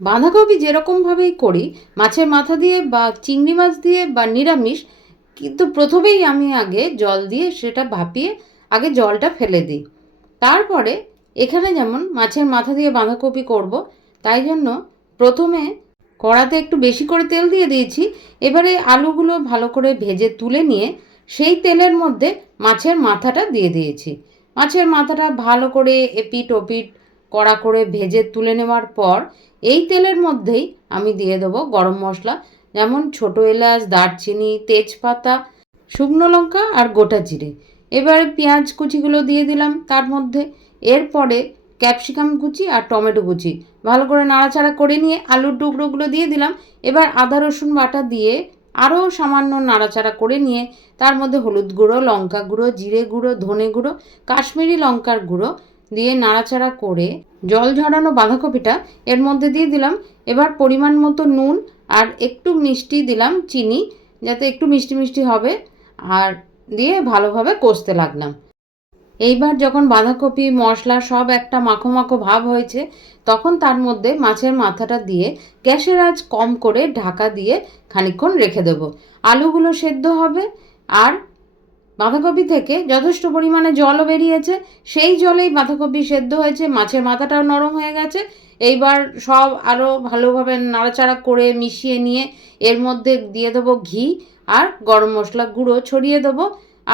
বাঁধাকপি যেরকমভাবেই করি, মাছের মাথা দিয়ে বা চিংড়ি মাছ দিয়ে বা নিরামিষ, কিন্তু প্রথমেই আমি আগে জল দিয়ে সেটা ভাপিয়ে আগে জলটা ফেলে দিই। তারপরে এখানে যেমন মাছের মাথা দিয়ে বাঁধাকপি করব, তাই জন্য প্রথমে কড়াতে একটু বেশি করে তেল দিয়ে দিয়েছি। এবারে আলুগুলো ভালো করে ভেজে তুলে নিয়ে সেই তেলের মধ্যে মাছের মাথাটা দিয়ে দিয়েছি। মাছের মাথাটা ভালো করে এপিট ওপিট কড়া করে ভেজে তুলে নেওয়ার পর এই তেলের মধ্যেই আমি দিয়ে দেবো গরম মশলা, যেমন ছোটো এলাচ, দারচিনি, তেজপাতা, শুকনো লঙ্কা আর গোটা জিরে। এবারে পেঁয়াজ কুচিগুলো দিয়ে দিলাম তার মধ্যে। এরপরে ক্যাপসিকাম কুচি আর টমেটো কুচি ভালো করে নাড়াচাড়া করে নিয়ে আলুর টুকরোগুলো দিয়ে দিলাম। এবার আদা রসুন বাটা দিয়ে আরও সামান্য নাড়াচাড়া করে নিয়ে তার মধ্যে হলুদ গুঁড়ো, লঙ্কা গুঁড়ো, জিরে গুঁড়ো, ধনে গুঁড়ো, কাশ্মীরি লঙ্কার গুঁড়ো দিয়ে নাড়াচাড়া করে জল ঝরানো বাঁধাকপিটা এর মধ্যে দিয়ে দিলাম। এবার পরিমাণ মতো নুন আর একটু মিষ্টি দিলাম, চিনি, যাতে একটু মিষ্টি মিষ্টি হবে, আর দিয়ে ভালোভাবে কষতে লাগলাম। এইবার যখন বাঁধাকপি মশলা সব একটা মাখো মাখো ভাব হয়েছে, তখন তার মধ্যে মাছের মাথাটা দিয়ে গ্যাসের আঁচ কম করে ঢাকা দিয়ে খানিকক্ষণ রেখে দেবো। আলুগুলো সেদ্ধ হবে আর বাঁধাকপি থেকে যথেষ্ট পরিমাণে জলও বেরিয়েছে, সেই জলেই বাঁধাকপি সেদ্ধ হয়েছে, মাছের মাথাটাও নরম হয়ে গেছে। এইবার সব আরও ভালোভাবে নাড়াচাড়া করে মিশিয়ে নিয়ে এর মধ্যে দিয়ে দেবো ঘি আর গরম মশলা গুঁড়ো ছড়িয়ে দেবো,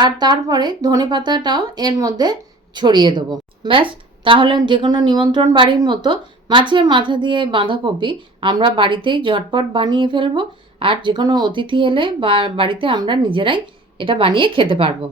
আর তারপরে ধনে পাতাটাও এর মধ্যে ছড়িয়ে দেবো। ব্যাস, তাহলে যে কোনো নিমন্ত্রণ বাড়ির মতো মাছের মাথা দিয়ে বাঁধাকপি আমরা বাড়িতেই ঝটপট বানিয়ে ফেলবো, আর যে কোনো অতিথি এলে বা বাড়িতে আমরা নিজেরাই এটা বানিয়ে খেতে পারবো।